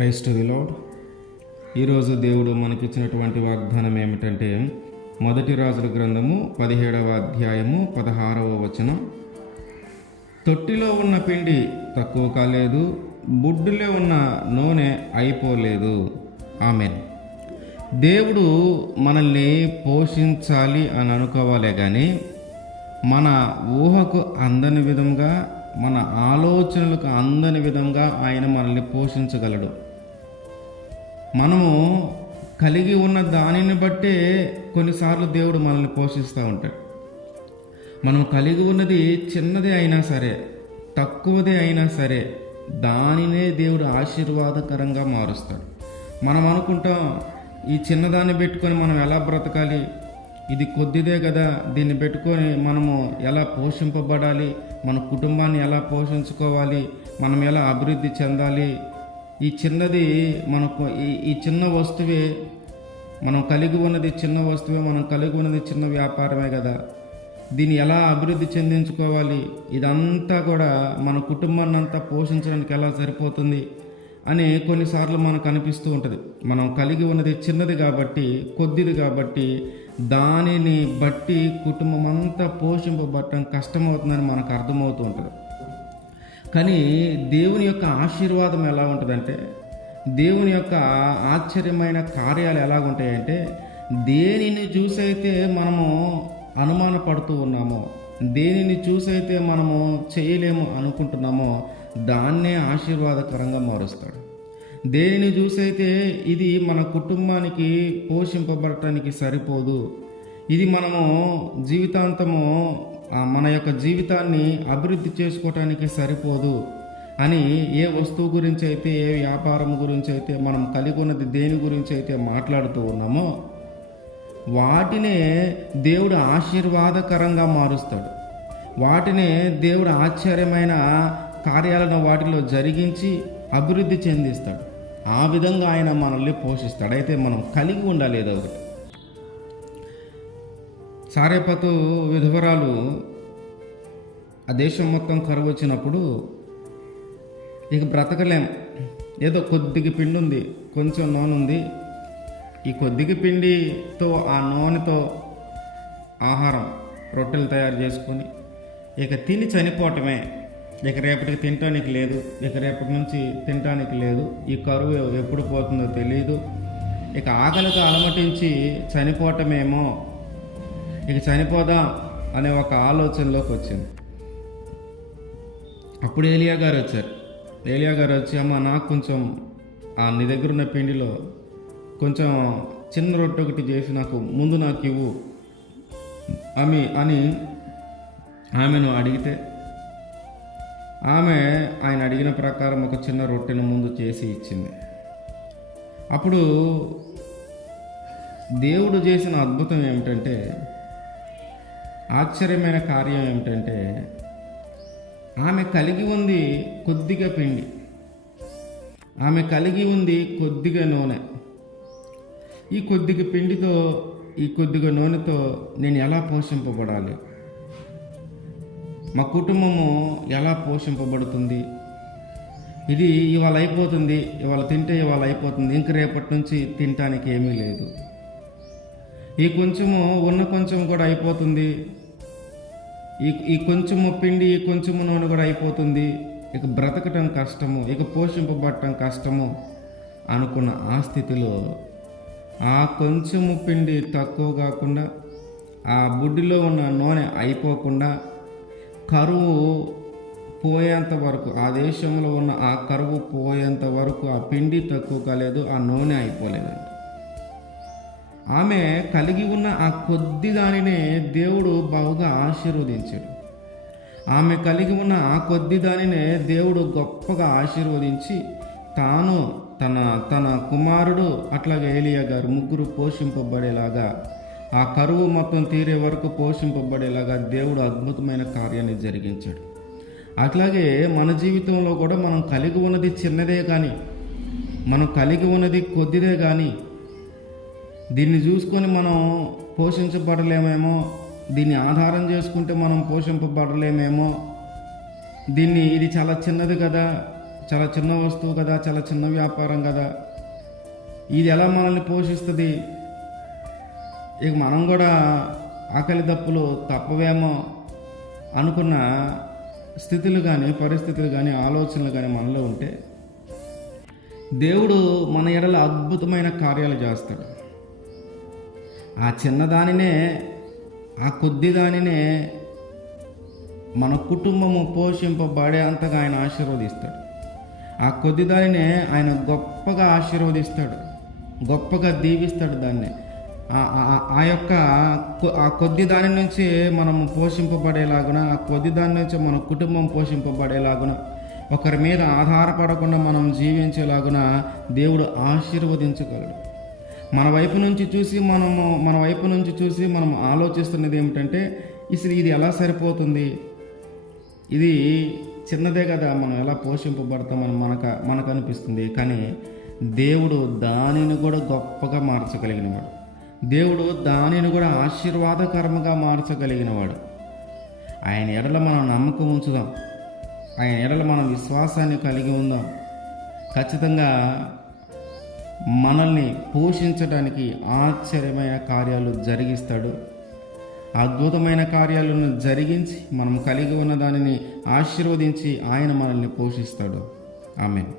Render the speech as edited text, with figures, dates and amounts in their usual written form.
Praise to the lord. ఈరోజు దేవుడు మనకిచ్చినటువంటి వాగ్దానం ఏమిటంటే, మొదటి రాజుల గ్రంథము 17వ అధ్యాయము 16వ వచనం. తొట్టిలో ఉన్న పిండి తక్కువ కాలేదు, బుడ్డులో ఉన్న నూనె అయిపోలేదు. ఆమేన్. దేవుడు మనల్ని పోషించాలి అని అనుకోవాలే కానీ మన ఊహకు అందని విధంగా, మన ఆలోచనలకు అందని విధంగా ఆయన మనల్ని పోషించగలడు. మనము కలిగి ఉన్న దానిని బట్టే కొన్నిసార్లు దేవుడు మనల్ని పోషిస్తూ ఉంటాడు. మనం కలిగి ఉన్నది చిన్నదే అయినా సరే, తక్కువదే అయినా సరే, దానినే దేవుడు ఆశీర్వాదకరంగా మారుస్తాడు. మనం అనుకుంటాం, ఈ చిన్నదాన్ని పెట్టుకొని మనం ఎలా బ్రతకాలి, ఇది కొద్దిదే కదా, దీన్ని పెట్టుకొని మనము ఎలా పోషింపబడాలి, మన కుటుంబాన్ని ఎలా పోషించుకోవాలి, మనం ఎలా అభివృద్ధి చెందాలి, ఈ చిన్నది మనకు ఈ చిన్న వస్తువే, మనం కలిగి ఉన్నది చిన్న వస్తువే, మనం కలిగి ఉన్నది చిన్న వ్యాపారమే కదా, దీన్ని ఎలా అభివృద్ధి చెందించుకోవాలి, ఇదంతా కూడా మన కుటుంబాన్ని అంతా పోషించడానికి ఎలా సరిపోతుంది అని కొన్నిసార్లు మనకు అనిపిస్తూ ఉంటుంది. మనం కలిగి ఉన్నది చిన్నది కాబట్టి, కొద్దిది కాబట్టి, దానిని బట్టి కుటుంబం అంతా పోషింపబడటం కష్టమవుతుందని మనకు అర్థమవుతూ ఉంటుంది. కానీ దేవుని యొక్క ఆశీర్వాదం ఎలా ఉంటుందంటే, దేవుని యొక్క ఆశ్చర్యమైన కార్యాలు ఎలాగుంటాయంటే, దేనిని చూసైతే మనము అనుమానపడుతూ ఉన్నామో, దేనిని చూసైతే మనము చేయలేము అనుకుంటున్నామో, దాన్నే ఆశీర్వాదకరంగా మారుస్తాడు. దేనిని చూసైతే ఇది మన కుటుంబానికి పోషింపబడటానికి సరిపోదు, ఇది మనము జీవితాంతము మన యొక్క జీవితాన్ని అభివృద్ధి చేసుకోవటానికి సరిపోదు అని ఏ వస్తువు గురించి అయితే, ఏ వ్యాపారం గురించి అయితే, మనం కలిగి ఉన్నది దేని గురించి అయితే మాట్లాడుతూ ఉన్నామో, వాటినే దేవుడు ఆశీర్వాదకరంగా మారుస్తాడు. వాటినే దేవుడు ఆశ్చర్యమైన కార్యాలను వాటిలో జరిగించి అభివృద్ధి చెందిస్తాడు. ఆ విధంగా ఆయన మనల్ని పోషిస్తాడు. అయితే మనం కలిగి ఉండాలి ఏదో ఒకటి. సారెపతు విధవరాలు ఆ దేశం మొత్తం కరువు వచ్చినప్పుడు ఇక బ్రతకలేం, ఏదో కొద్దిగా పిండి ఉంది, కొంచెం నూనె ఉంది, ఈ కొద్దిగా పిండితో ఆ నూనెతో ఆహారం రొట్టెలు తయారు చేసుకొని ఇక తిని చనిపోవటమే. ఇక రేపటికి తినటానికి లేదు, ఇక రేపటి నుంచి తినటానికి లేదు, ఈ కరువు ఎప్పుడు పోతుందో తెలియదు, ఇక ఆకలికి అలమటించి చనిపోవటమేమో, ఇక చనిపోదాం అనే ఒక ఆలోచనలోకి వచ్చింది. అప్పుడు ఏలియా గారు వచ్చారు. ఏలియా గారు వచ్చి, అమ్మ నాకు కొంచెం నీ దగ్గర ఉన్న పిండిలో కొంచెం చిన్న రొట్టె ఒకటి చేసి ముందు నాకు ఇవ్వు అని ఆమెను అడిగితే, ఆమె ఆయన అడిగిన ప్రకారం ఒక చిన్న రొట్టెను ముందు చేసి ఇచ్చింది. అప్పుడు దేవుడు చేసిన అద్భుతం ఏమిటంటే, ఆశ్చర్యమైన కార్యం ఏమిటంటే, ఆమె కలిగి ఉంది కొద్దిగా పిండి, ఆమె కలిగి ఉంది కొద్దిగా నూనె. ఈ కొద్దిగా పిండితో, ఈ కొద్దిగా నూనెతో నేను ఎలా పోషింపబడాలి, మా కుటుంబము ఎలా పోషింపబడుతుంది, ఇది ఇవాళ అయిపోతుంది, ఇవాళ తింటే ఇవాళ అయిపోతుంది, ఇంక రేపటి నుంచి తినటానికి ఏమీ లేదు, ఈ కొంచెము ఉన్న కొంచెం కూడా అయిపోతుంది, ఈ కొంచెము పిండి, ఈ కొంచెము నూనె కూడా అయిపోతుంది, ఇక బ్రతకటం కష్టము, ఇక పోషింపబడటం కష్టము అనుకున్న ఆ స్థితిలో ఆ కొంచెము పిండి తక్కువ కాకుండా, ఆ బుడ్డిలో ఉన్న నూనె అయిపోకుండా, కరువు పోయేంత వరకు, ఆ దేశంలో ఉన్న ఆ కరువు పోయేంత వరకు ఆ పిండి తక్కువ కాలేదు, ఆ నూనె అయిపోలేదు. ఆమె కలిగి ఉన్న ఆ కొద్ది దానినే దేవుడు బాగా ఆశీర్వదించాడు. ఆమె కలిగి ఉన్న ఆ కొద్ది దానినే దేవుడు గొప్పగా ఆశీర్వదించి, తాను తన కుమారుడు అట్లాగే ఏలియా గారు ముగ్గురు పోషింపబడేలాగా, ఆ కరువు మొత్తం తీరే వరకు పోషింపబడేలాగా దేవుడు అద్భుతమైన కార్యాన్ని జరిగించాడు. అట్లాగే మన జీవితంలో కూడా మనం కలిగి ఉన్నది చిన్నదే కానీ, మనం కలిగి ఉన్నది కొద్దిదే కానీ, దీన్ని చూసుకొని మనం పోషించబడలేమేమో, దీన్ని ఆధారం చేసుకుంటే మనం పోషింపబడలేమేమో, ఇది చాలా చిన్నది కదా, చాలా చిన్న వస్తువు కదా, చాలా చిన్న వ్యాపారం కదా, ఇది ఎలా మనల్ని పోషిస్తుంది, ఇక మనం కూడా ఆకలి దప్పులు తప్పవేమో అనుకున్న స్థితులు కానీ, పరిస్థితులు కానీ, ఆలోచనలు కానీ మనలో ఉంటే దేవుడు మన ఎడల అద్భుతమైన కార్యాలు చేస్తాడు. ఆ చిన్నదానినే, ఆ కొద్ది దానినే మన కుటుంబము పోషింపబడే అంతగా ఆయన ఆశీర్వదిస్తాడు. ఆ కొద్ది దానినే ఆయన గొప్పగా ఆశీర్వదిస్తాడు, గొప్పగా దీవిస్తాడు. దాన్ని ఆ కొద్ది దాని నుంచి మనము పోషింపబడేలాగున, ఆ కొద్ది దాని నుంచి మన కుటుంబం పోషింపబడేలాగున, ఒకరి మీద ఆధారపడకుండా మనం జీవించేలాగున దేవుడు ఆశీర్వదించగలడు. మన వైపు నుంచి చూసి మనం ఆలోచిస్తున్నది ఏమిటంటే, ఇది ఎలా సరిపోతుంది, ఇది చిన్నదే కదా, మనం ఎలా పోషింపబడతామని మనకు అనిపిస్తుంది. కానీ దేవుడు దానిని కూడా గొప్పగా మార్చగలిగినవాడు. దేవుడు దానిని కూడా ఆశీర్వాదకరంగా మార్చగలిగినవాడు. ఆయన ఎడల మనం నమ్మకం ఉంచుదాం, ఆయన ఎడల మనం విశ్వాసాన్ని కలిగి ఉందాం. ఖచ్చితంగా మనల్ని పోషించడానికి ఆశ్చర్యమైన కార్యాలు జరిగిస్తాడు. అద్భుతమైన కార్యాలను జరిగించి మనం కలిగి ఉన్న దానిని ఆశీర్వదించి ఆయన మనల్ని పోషిస్తాడు. ఆమేన్.